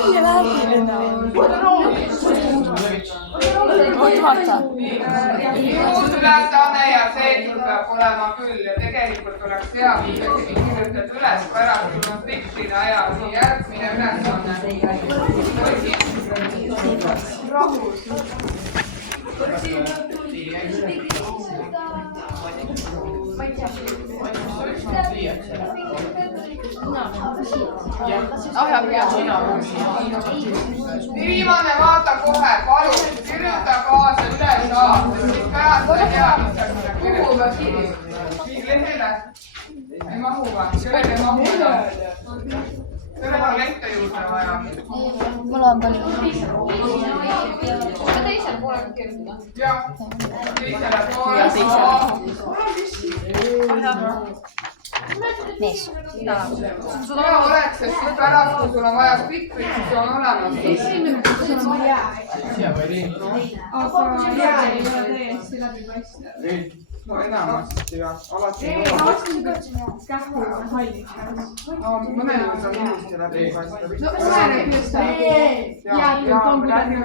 Nii värviline on. Oot, vaata. Ülesanne ja see tuleb olema küll ja tegelikult oleks hea kirjutad üles pärast, kui on piksina ja järgmine ülesanne. Viimane vaata kohe, palun, kirjuta kaasa ülesaate, siis pärast ei tea, kuhu ma kirjutan. Lehele ei mahu või? Lehele ei mahu enam. Sellel on lehte juurde vaja. Mul on palju. Ka teisel poolel kirjutada? Jah, teisele poole. Mees. Hea oleks, sest siis pärast, kui sul on vaja spikrit, siis on olemas. Aga jää ei ole täiesti läbipaistev. No enamasti jah, alati Ei, ei ole. vastus kähku halliks. No mõnel on ilusti läbipaistev. No mõnel just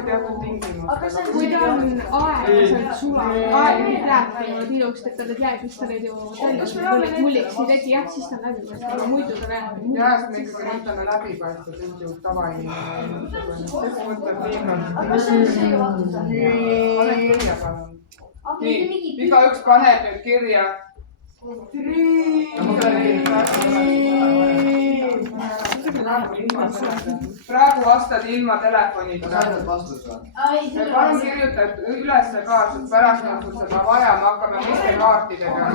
Teatud tingimustel. kui ta on aeglaselt sulanud, aeglaselt rääkinud ilusti, et need jääkristallid jõuavad välja, mulliksid vesi, jah, siis ta on läbipaistev, aga muidu ta rääkib. Jääst me ikkagi ütleme läbipaistev, üldjuhul tavainimene. Kes mõtleb liiga? Aga see on see vastus. Pane kirja palun. Nii, igaüks paneb nüüd kirja. Praegu vastad ilma telefonita. Palun kirjuta üles ka, sest pärast on sul seda vaja, me hakkame mõistekaarti tegema.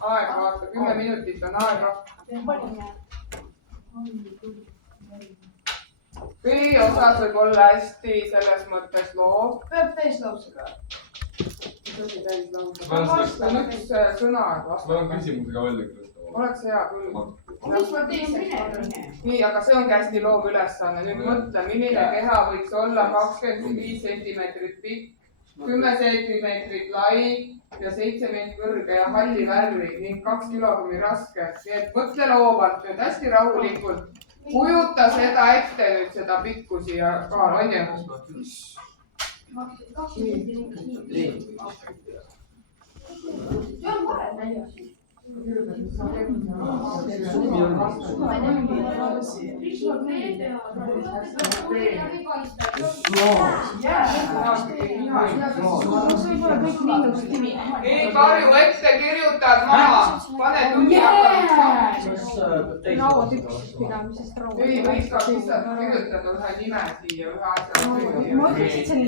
Aega vaata, 10 minutit on aega. Või osas võib olla hästi selles mõttes loov. Peab täislausega. Vasta on üks sõna, et vasta. Ma olen küsimusega välja kirjutama. Oleks hea küll. Mis ma teiseks? Nii, aga see ongi hästi loov ülesanne. Nüüd mõtle, milline keha võiks olla 25 cm pikk, 10 cm lai ja 7 meetrit kõrge ja halli värvi ning 2 kilogrammi raske. Nii et mõtle loovalt nüüd hästi rahulikult. Kujuta seda ette nüüd seda pikkusi ja ka, on ju? Ei karju ette, kirjutad maha, pane tunni ei, võiks ka lihtsalt kirjutada ühe nime siia, ühe asja. Ma ütleks, et see on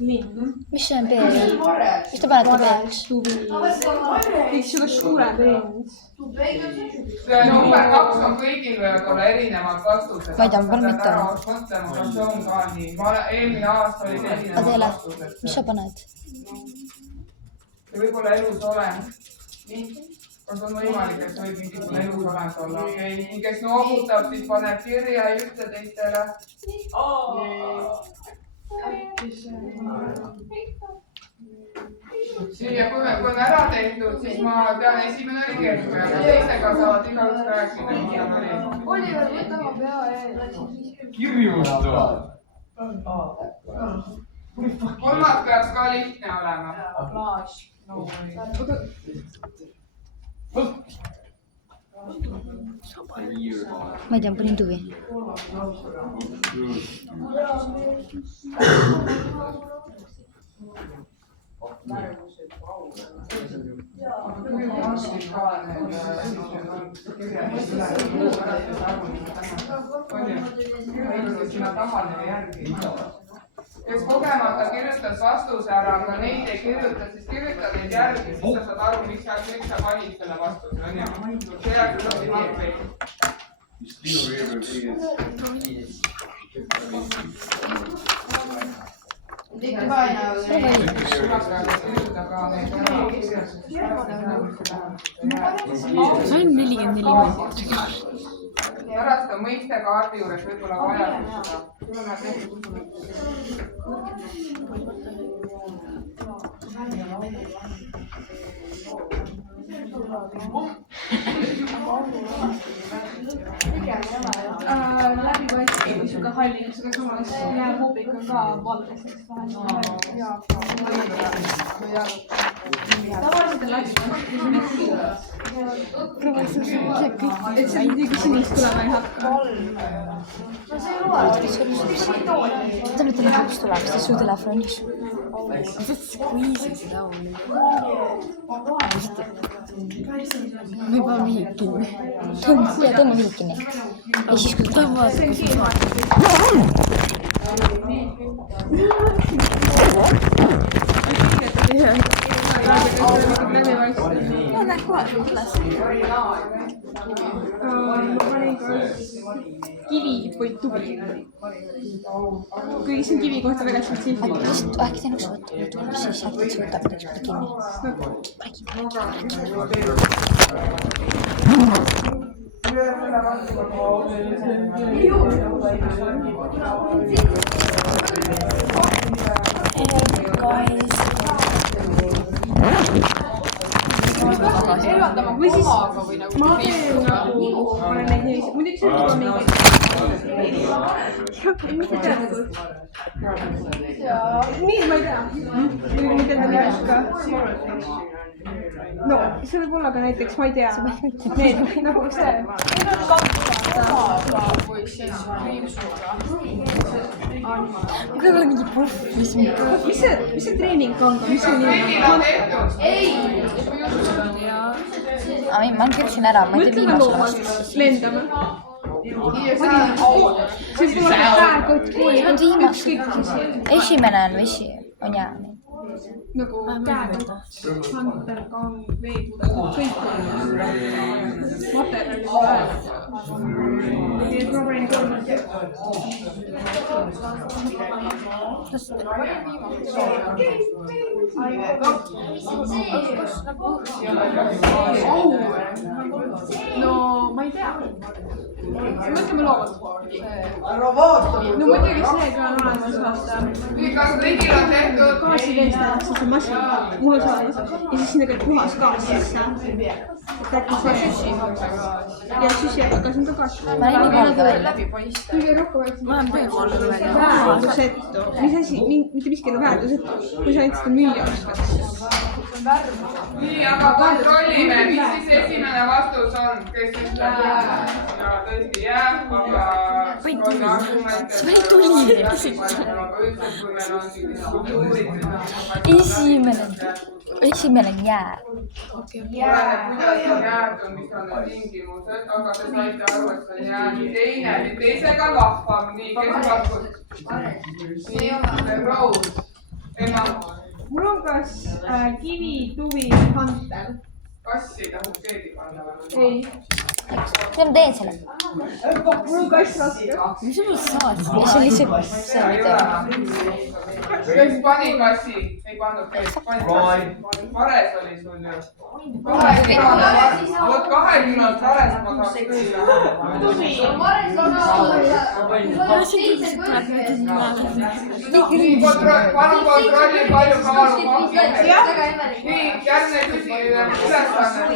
linn. Mis see on B? Mis te panete B-ks? Üks sulle suured linn. See number 2 on kõigil võib-olla erinevad vastused. Ma ei tea, ma panen mitte ära mõtlema, kas see on ka nii. Eelmine aasta oli erinevad Adele, vastused. mis sa paned? Ja võib-olla elus olen. Kas on võimalik, et võib mingisugune elus olend olla? Nii, kes noogutab, siis paneb kirja ja ühte teistele. Nii, ja kui on ära tehtud, siis ma tean, esimene oli kerge, aga teistega saavad igaüks rääkida. Oliver, võta oma pea ees. Kirjuta! Kolmas peaks ka lihtne olema. Ma ei tea, ma panin tuvi. Kes kogemata kirjutas vastuse ära, aga neid ei kirjuta, siis kirjuta neid järgi, siis sa saad aru, miks sa panid selle vastuse, on ju? See jääb küll nii. Sain 44 minutit. Pärast on mõistekaardi juures võib-olla vaja seda. läbipaistev või siuke halliks, aga samas jäähoopik on ka valges, eks vahel. Tavaliselt on läbipaistev. Et see midagi sinist tulema ei hakka. see on nüüd lõpuks tuleb, siis su telefonis. Squeeze seda on. Ma ei pane mihik kinni. Tõmba mihik kinni. Ja siis kui tõmba, siis kivi või tuvi. Kuigi see on kivi kohta väga spetsiifiline. äkki teen üks võtta, siis äkki see võtab midagi kinni. Või siis ma teen nagu, panen neid niiviisi, muidugi see on mingi. Mis te teate kui? Nii, ma ei tea. Muidugi ma tean niiviisi ka. No, see võib olla ka näiteks, ma ei tea. Need, nagu see. Võib-olla mingi puff, mis on puff. Mis see treeningkanga, mis see nimi on? Ma kirjutasin ära, ma ei tea viimasele vastu. Lendame. See pole käekott kooli. Esimene on vesi, on jää. Nagu käekott, hanter, kang, veepudel, kõik on. Materjali pole ära. Nii et ma panin kolmand. No ma ei tea. Mõtleme loovalt. No muidugi seega on olemas vaata. Kas kõigil on tehtud? Gaasi veest tehakse see masin, mul on olemas. Ja siis sinna käib puhas gaas sisse. Et äkki see. Ja süsi, aga see on ka gaas. Ma näin nii valge välja. Kõige rohkem võiks. Ma olen veel valge välja. Väärtusetu. Mis asi, mitte miski on väärtusetu. Kui sa ainult seda müüa oskad. Nii, aga kontrollime, mis siis esimene vastus on, kes ütleb jää. Ja tõesti jää, aga kontrolli argumente. See ei tuli. Esimene on jää. Kuidas on jäätud, mis on need tingimused, aga te saite aru, et see on jää. Teine, teisega vahvam, nii, kes vastus? Nii, Rose. Emma. Mul on kas kivi, tuvi, hanter. Kassi tahab keegi panna või? Ei. See on teen selle. Mul on kass raske. Mis sul saad? Ja see on lihtsalt see video. Kes pani kassi? Ei pannud keegi. Vares oli sul ju. 20 vares ma saaks küsida. Palun kontrolli, palju kaalub maksimum. Nii, järgmine ülesanne.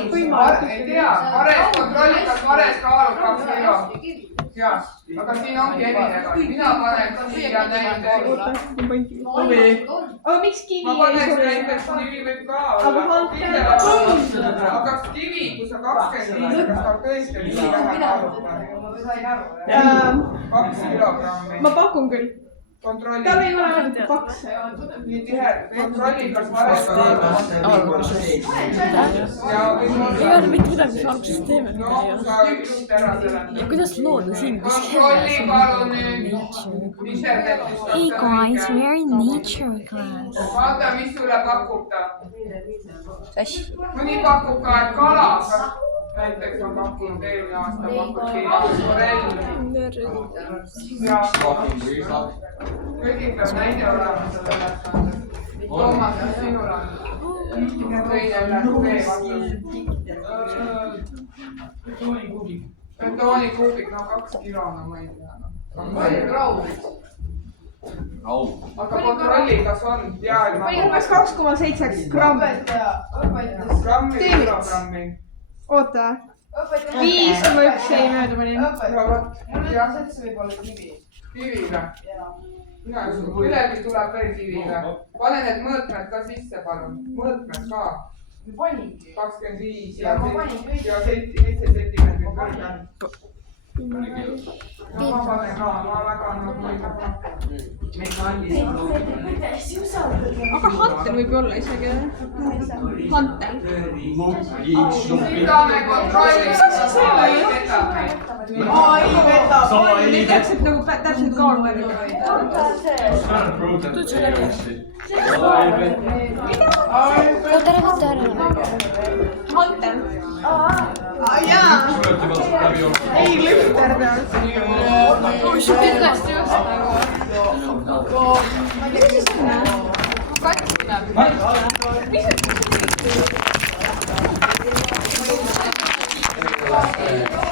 Ei tea, vares kontrolli, kas vares kaalub 2 kilo. Jah, aga siin ongi erinevad. Mina panen siia näiteks. Aga miks kivi Ma paneks näiteks kivi võib ka olla. Aga kivi, kui sa 25, kas ta tõesti nii vähe kaalub? 2 kilogrammi. Ma pakun küll. Kontrolli. Tal ei ole ainult paks. Nii tihe, kontrolli, kas vares kaalub. Ja Ei ole mitte midagi saamist teeme. no, sa just ära selle. Ja kuidas looda siin? Kontrolli palun nüüd. Internetist. Hey guys, we're in nature class. Vaata, mis sulle pakub ta. Sass. Mõni pakub ka, et kala. Näiteks on pakkunud eelmine aasta pakuti forelli. Ja kõigil peab näide olema selle ülesande. Toomas, mis sinul on? Teine vastus. Betoonikuubik, no 2 kilo, no ma ei tea. Aga kontrolli, kas on teadma. Umbes 2,7 grammi. Grammi või kilogrammi? Oota, 5,1 jäi mööda panin . jah , see võib olla kivi . kiviga . mina ei usu , ülegi tuleb veel kiviga . pane need mõõtmed ka sisse , palun . mõõtmed ka . paningi . 25 Ja ma panin kõik. ja 7 sentimeetrit kõrge . no ma panen ka , ma väga aga Hunter võib ju olla isegi . Hunter . Saame kontrollida , kas sa ei võtab neid . Neid täpselt nagu täpselt kaaluvad . võta ära , võta ära . Hunter . jaa . ei , Lühter peal . kindlasti just . mis see on ?